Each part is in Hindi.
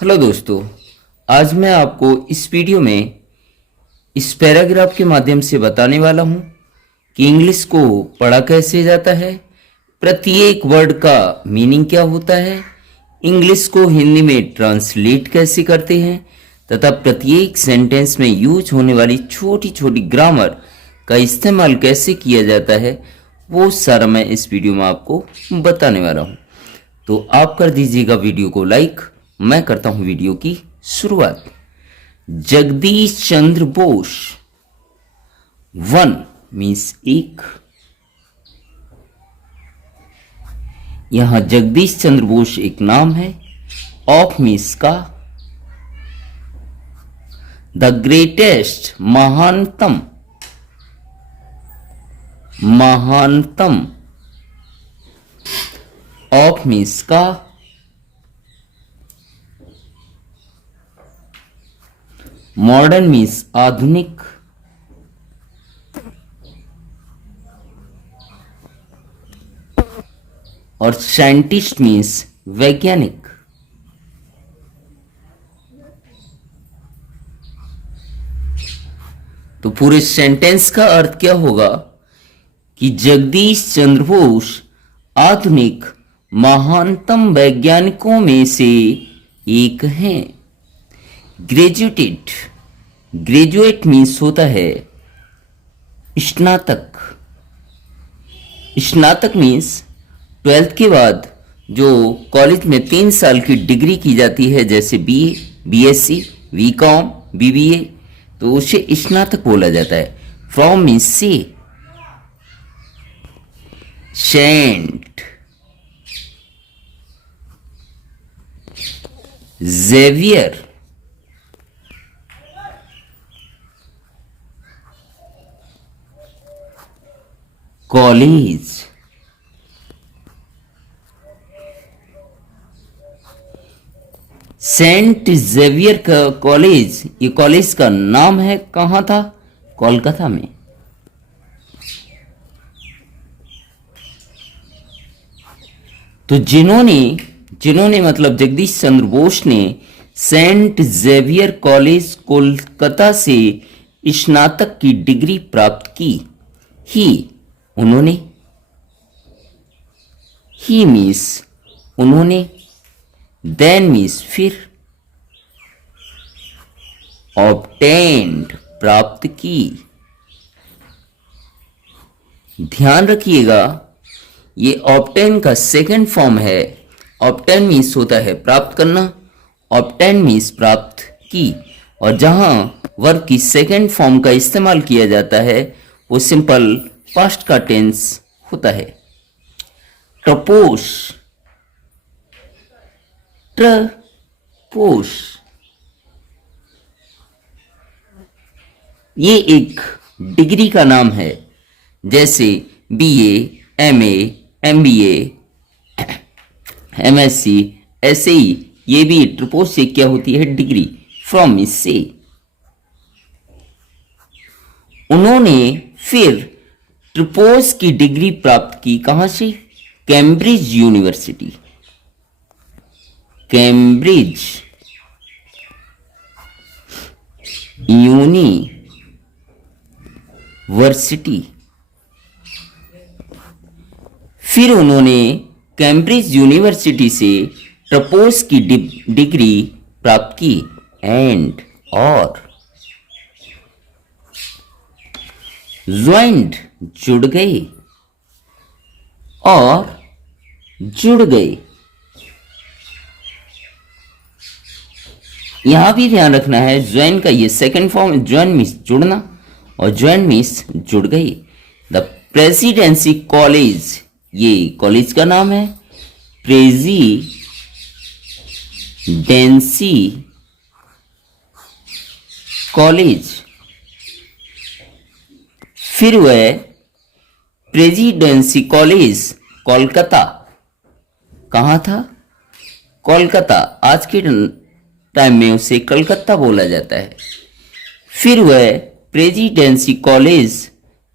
हेलो दोस्तों। आज मैं आपको इस वीडियो में इस पैराग्राफ के माध्यम से बताने वाला हूं कि इंग्लिश को पढ़ा कैसे जाता है, प्रत्येक वर्ड का मीनिंग क्या होता है, इंग्लिश को हिंदी में ट्रांसलेट कैसे करते हैं तथा प्रत्येक सेंटेंस में यूज होने वाली छोटी छोटी ग्रामर का इस्तेमाल कैसे किया जाता है, वो सारा मैं इस वीडियो में आपको बताने वाला हूं। तो आप कर दीजिएगा वीडियो को लाइक। मैं करता हूं वीडियो की शुरुआत। जगदीश चंद्र बोस, वन मीन्स एक। यहां जगदीश चंद्र बोस एक नाम है, ऑफ मीन्स का, द ग्रेटेस्ट महानतम, महानतम, ऑफ मीन्स का, मॉडर्न मीन्स आधुनिक, और साइंटिस्ट मीन्स वैज्ञानिक। तो पूरे सेंटेंस का अर्थ क्या होगा कि जगदीश चंद्र बोस आधुनिक महानतम वैज्ञानिकों में से एक हैं। ग्रेजुएटेड, ग्रेजुएट मीन्स होता है स्नातक। स्नातक मीन्स 12th के बाद जो कॉलेज में 3 साल की डिग्री की जाती है, जैसे बीए, बीएससी, बीकॉम, बीबीए, तो उसे स्नातक बोला जाता है। फ्रॉम मीन्स से। Saint, Xavier, college, saint Xavier का कॉलेज, ये कॉलेज का नाम है। कहां था? कोलकाता में। तो जिन्होंने मतलब जगदीश चंद्र बोस ने सेंट जेवियर कॉलेज कोलकाता से स्नातक की डिग्री प्राप्त की, ही मीन्स उन्होंने, देन मीन्स फिर, ऑब्टेन्ड प्राप्त की। ध्यान रखिएगा, ये ऑब्टेन का सेकंड फॉर्म है। ऑब्टेन मीन्स होता है प्राप्त करना, ऑब्टेन मीन्स प्राप्त की। और जहां वर्ब की सेकंड फॉर्म का इस्तेमाल किया जाता है वो सिंपल पास्ट का टेंस होता है। ट्रपोस, ट्रपोस, ये एक डिग्री का नाम है, जैसे BA, MA, MBA, MSc, SE, ये भी ट्रपोस से क्या होती है? डिग्री। फ्रॉम मीन्स से। उन्होंने फिर ट्रपोस की डिग्री प्राप्त की, कहां से? Cambridge university, Cambridge university. फिर उन्होंने कैम्ब्रिज यूनिवर्सिटी से ट्रपोस की डिग्री प्राप्त की। एंड, और, ज्वाइंड जुड़ गए, और जुड़ गए। यहां भी ध्यान रखना है, ज्वाइन का ये सेकंड फॉर्म, ज्वाइन मीन्स जुड़ना और ज्वाइन मीन्स जुड़ गई। द प्रेसिडेंसी कॉलेज, ये कॉलेज का नाम है। Presidency college. फिर वह प्रेसिडेंसी कॉलेज कोलकाता, कहां था? कोलकाता। आज के टाइम में उसे कलकत्ता बोला जाता है। फिर वह प्रेसिडेंसी कॉलेज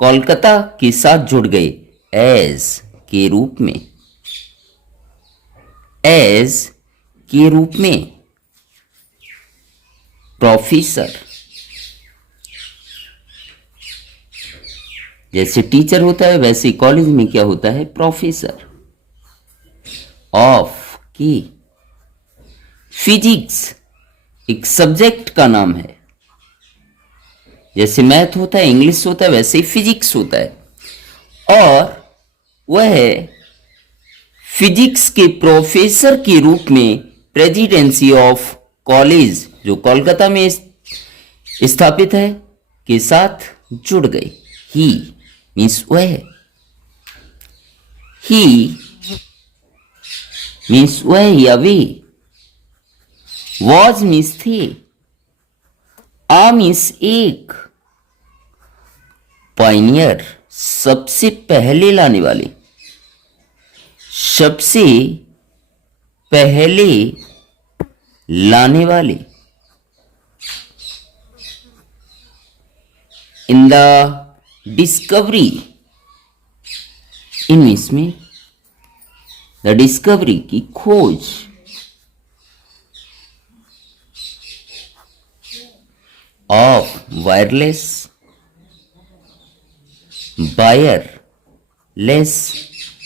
कोलकाता के साथ जुड़ गए एज के रूप में, एज के रूप में। प्रोफेसर। जैसे टीचर होता है वैसे कॉलेज में क्या होता है, प्रोफेसर। ऑफ की फिजिक्स एक सब्जेक्ट का नाम है। जैसे मैथ होता है, इंग्लिश होता है, वैसे ही फिजिक्स होता है। और वह फिजिक्स के प्रोफेसर के रूप में प्रेसिडेंसी ऑफ कॉलेज जो कोलकाता में स्थापित है के साथ जुड़ गए। ही मीन्स वह, ही मीन्स वह या वे, वॉज मीन्स थे, आ मीन्स एक, पायनियर सबसे पहले लाने वाले, सबसे पहले लाने वाले। इन द डिस्कवरी, इन इसमें द डिस्कवरी की खोज, ऑफ वायरलेस, वायरलेस,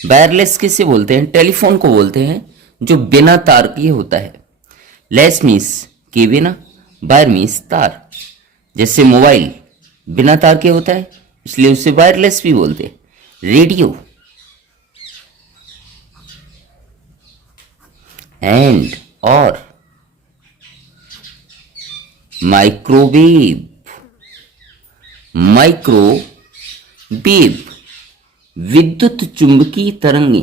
वायरलेस किसे बोलते हैं, टेलीफोन को बोलते हैं जो बिना तार के होता है। लेस मीन्स के बिना, वायर मीन्स तार। जैसे मोबाइल बिना तार के होता है इसलिए उसे वायरलेस भी बोलते हैं। रेडियो, एंड और माइक्रोवेव, माइक्रोवेव विद्युत चुंबकीय तरंगे,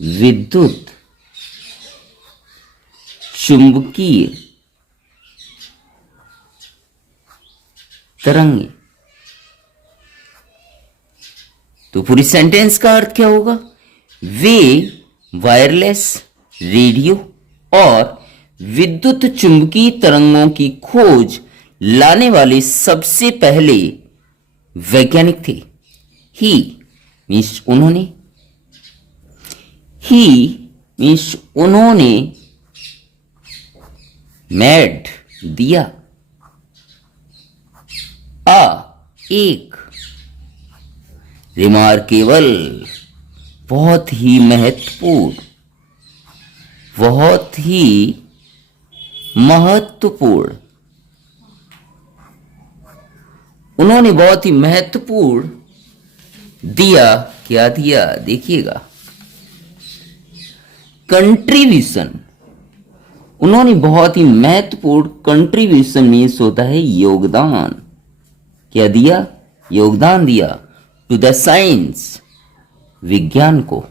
विद्युत चुंबकीय तरंगे। तो पूरी सेंटेंस का अर्थ क्या होगा, वे वायरलेस, रेडियो और विद्युत चुंबकीय तरंगों की खोज लाने वाले सबसे पहले वैज्ञानिक थे। ही मीन्स उन्होंने, ही मीन्स उन्होंने, मेड दिया, आ एक, रिमार्केबल बहुत ही महत्वपूर्ण, बहुत ही महत्वपूर्ण। उन्होंने बहुत ही महत्वपूर्ण दिया, क्या दिया देखिएगा, कंट्रीब्यूशन। उन्होंने बहुत ही महत्वपूर्ण कंट्रीब्यूशन मीन्स होता है योगदान, क्या दिया, योगदान दिया, टू द साइंस, विज्ञान को।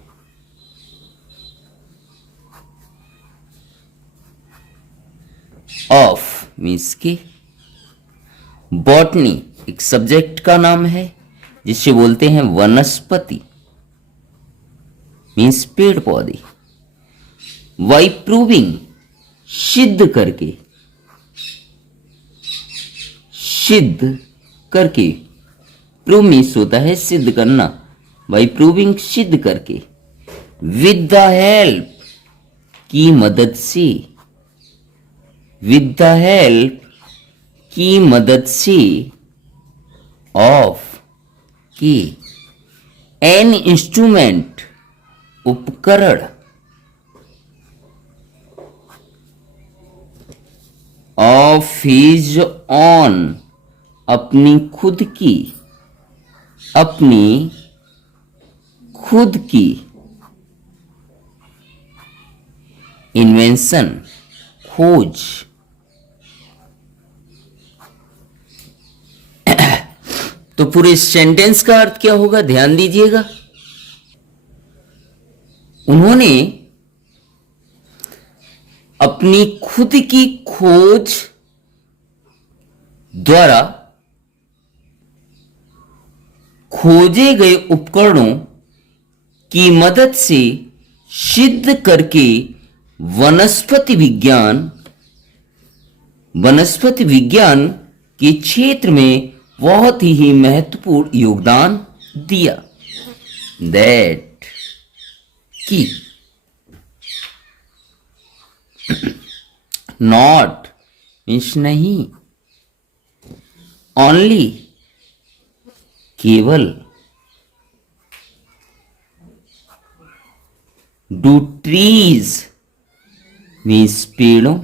ऑफ मीन्स की, बॉटनी एक सब्जेक्ट का नाम है जिसे बोलते हैं वनस्पति, मीन्स पेड़ पौधे। बाय प्रूविंग सिद्ध करके, सिद्ध करके, प्रूव मीन्स होता है सिद्ध करना, बाय प्रूविंग सिद्ध करके, विद द हेल्प की मदद से, विद द हेल्प की मदद से, ऑफ की, एन इंस्ट्रूमेंट उपकरण, ऑफ हिज ऑन अपनी खुद की, अपनी खुद की, इन्वेंशन खोज। तो पूरे सेंटेंस का अर्थ क्या होगा, ध्यान दीजिएगा। उन्होंने अपनी खुद की खोज द्वारा खोजे गए उपकरणों की मदद से सिद्ध करके वनस्पति विज्ञान के क्षेत्र में बहुत ही महत्वपूर्ण योगदान दिया। दैट की, नॉट मीन्स नहीं, ओनली केवल, डू ट्रीज मीन्स पेड़ों,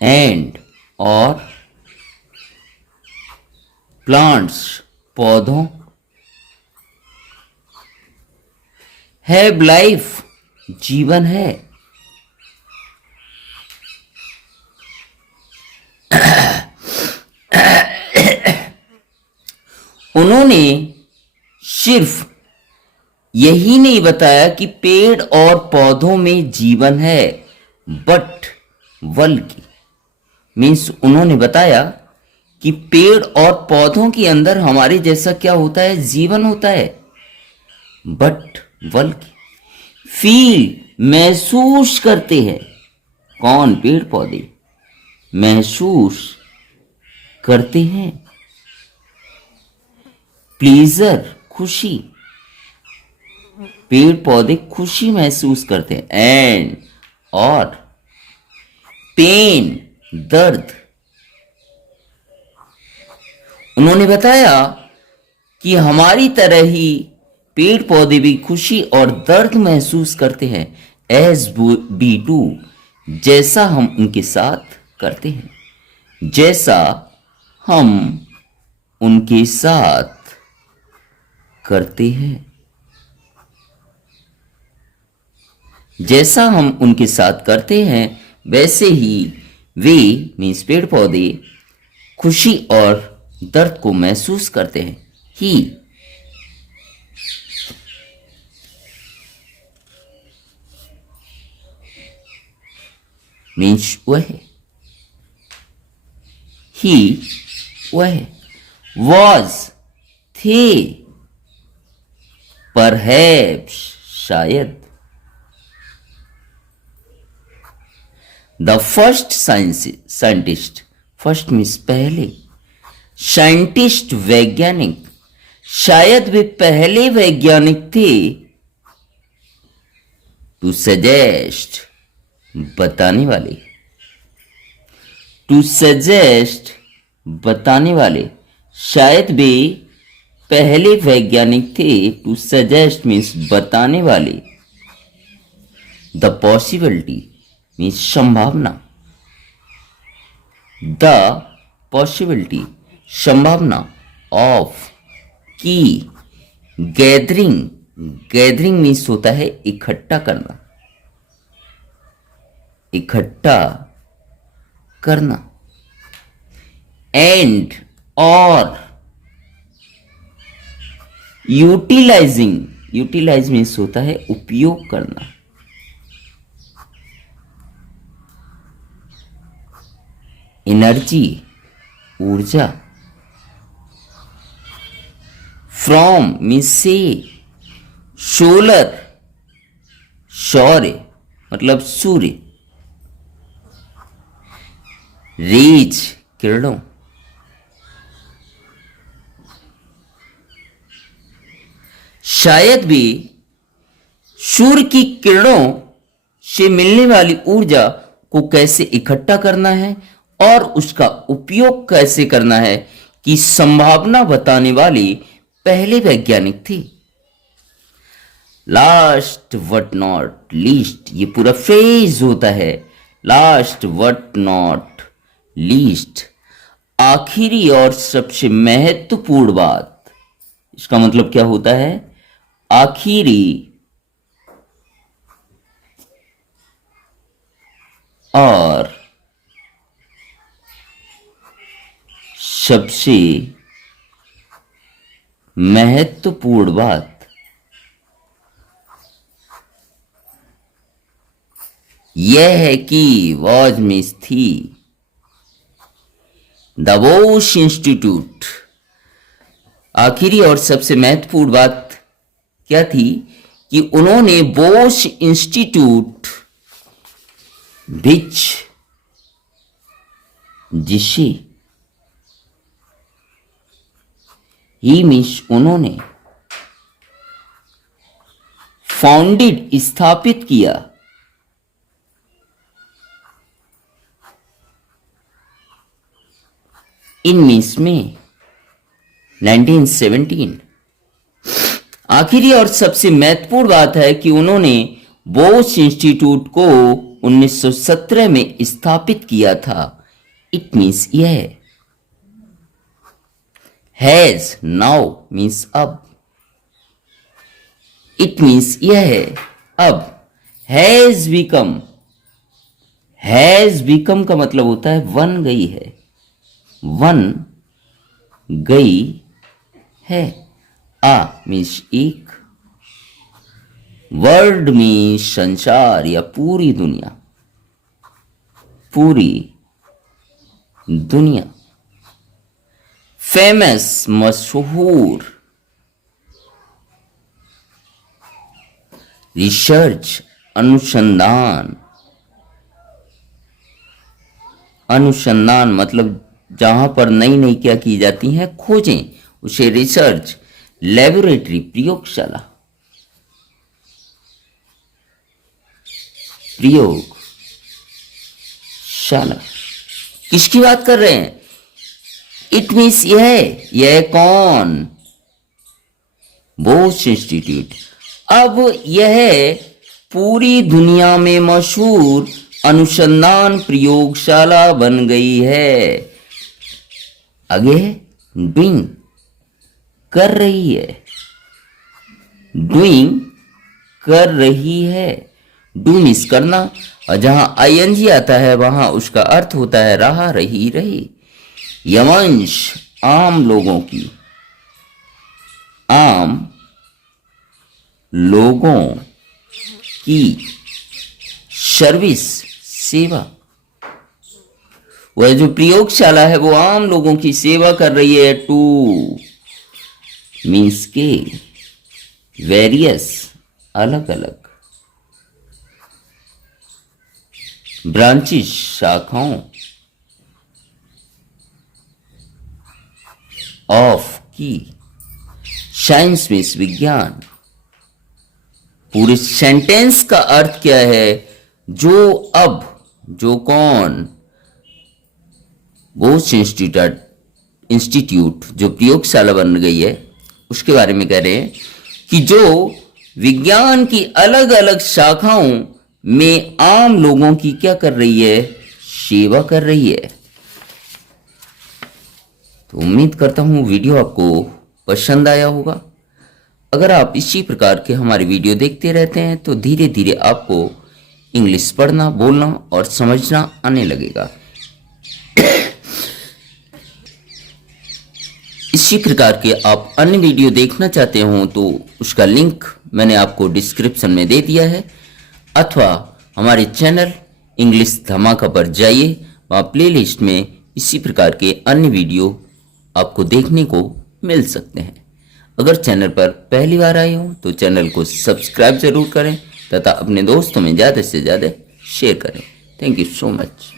एंड और प्लांट्स पौधों, हैव लाइफ जीवन है, उन्होंने सिर्फ यही नहीं बताया कि पेड़ और पौधों में जीवन है, बट बल्कि मीन्स उन्होंने बताया कि पेड़ और पौधों के अंदर हमारे जैसा क्या होता है, जीवन होता है, बट बल्कि फील महसूस करते हैं। कौन? पेड़ पौधे महसूस करते हैं, प्लीजर खुशी, पेड़ पौधे खुशी महसूस करते हैं, एंड और पेन दर्द। उन्होंने बताया कि हमारी तरह ही पेड़ पौधे भी खुशी और दर्द महसूस करते हैं, एज बी टू, जैसा हम उनके साथ करते हैं, जैसा हम उनके साथ करते हैं, जैसा हम उनके साथ करते हैं वैसे ही वे मीन्स पेड़ पौधे खुशी और दर्द को महसूस करते हैं। ही मीन्स वह, ही वह, वॉज थे, परहैप्स शायद, the first scientist, first means पहले, साइंटिस्ट वैज्ञानिक, शायद वे पहले वैज्ञानिक थे, टू सजेस्ट बताने वाले, टू सजेस्ट बताने वाले, शायद वे पहले वैज्ञानिक थे, टू सजेस्ट मीन्स बताने वाले, द पॉसिबिलिटी मीन्स संभावना, द पॉसिबिलिटी संभावना, ऑफ की, गैदरिंग, गैदरिंग मीन्स होता है इकट्ठा करना, इकट्ठा करना, एंड और यूटिलाइजिंग, यूटिलाइज मीन्स होता है उपयोग करना, एनर्जी ऊर्जा, फ्रॉम मीन्स से, सोलर सौर्य मतलब सूर्य, रेज किरणों, शायद भी सूर्य की किरणों से मिलने वाली ऊर्जा को कैसे इकट्ठा करना है और उसका उपयोग कैसे करना है कि संभावना बताने वाले पहले वैज्ञानिक थे। लास्ट बट नॉट लीस्ट, ये पूरा फ्रेज होता है, लास्ट बट नॉट लीस्ट, आखिरी और सबसे महत्वपूर्ण बात। इसका मतलब क्या होता है? आखिरी और सबसे महत्वपूर्ण बात यह है कि वॉज मिस थी, द बोश इंस्टीट्यूट। आखिरी और सबसे महत्वपूर्ण बात क्या थी कि उन्होंने बोश इंस्टीट्यूट विच, जिसे, ही मीन्स उन्होंने, फाउंडेड स्थापित किया, 19 में 1917। आखिरी और सबसे महत्वपूर्ण बात है कि उन्होंने बोस इंस्टीट्यूट को 1917 में स्थापित किया था। इट मीन्स यह हैज नाउ मीन्स अब, इट मीन्स यह है अब, हैज बिकम का मतलब होता है बन गई है, बन गई है। आ मीन्स एक, वर्ल्ड मीन्स संसार या पूरी दुनिया, पूरी दुनिया। फेमस मशहूर, रिसर्च अनुसंधान, अनुसंधान मतलब जहां पर नई नई क्या की जाती हैं खोजें, उसे रिसर्च। लेबोरेटरी प्रयोगशाला, प्रयोगशाला। किसकी बात कर रहे हैं? इट मीन्स यह कौन? बोस इंस्टीट्यूट। अब यह पूरी दुनिया में मशहूर अनुसंधान प्रयोगशाला बन गई है। आगे डूइंग कर रही है, डूइंग कर रही है। डू मीन्स करना, और जहां आईएनजी आता है वहां उसका अर्थ होता है रहा, रही, रही। यमंश आम लोगों की, आम लोगों की सर्विस सेवा। वह जो प्रयोगशाला है वो आम लोगों की सेवा कर रही है। टू मीन्स के, वेरियस अलग अलग, ब्रांचेस शाखाओं, ऑफ की, साइंस मीन्स विज्ञान। पूरे सेंटेंस का अर्थ क्या है? जो अब, जो कौन, बोस इंस्टीट्यूट जो प्रयोगशाला बन गई है उसके बारे में कह रहे हैं कि जो विज्ञान की अलग अलग शाखाओं में आम लोगों की क्या कर रही है? सेवा कर रही है। तो उम्मीद करता हूं वीडियो आपको पसंद आया होगा। अगर आप इसी प्रकार के हमारे वीडियो देखते रहते हैं तो धीरे धीरे आपको इंग्लिश पढ़ना, बोलना और समझना आने लगेगा। इसी प्रकार के आप अन्य वीडियो देखना चाहते हो तो उसका लिंक मैंने आपको डिस्क्रिप्शन में दे दिया है, अथवा हमारे चैनल इंग्लिश धमाका पर जाइए, वहाँ प्लेलिस्ट में इसी प्रकार के अन्य वीडियो आपको देखने को मिल सकते हैं। अगर चैनल पर पहली बार आए हो तो चैनल को सब्सक्राइब जरूर करें तथा अपने दोस्तों में ज़्यादा से ज़्यादा शेयर करें। Thank you so much.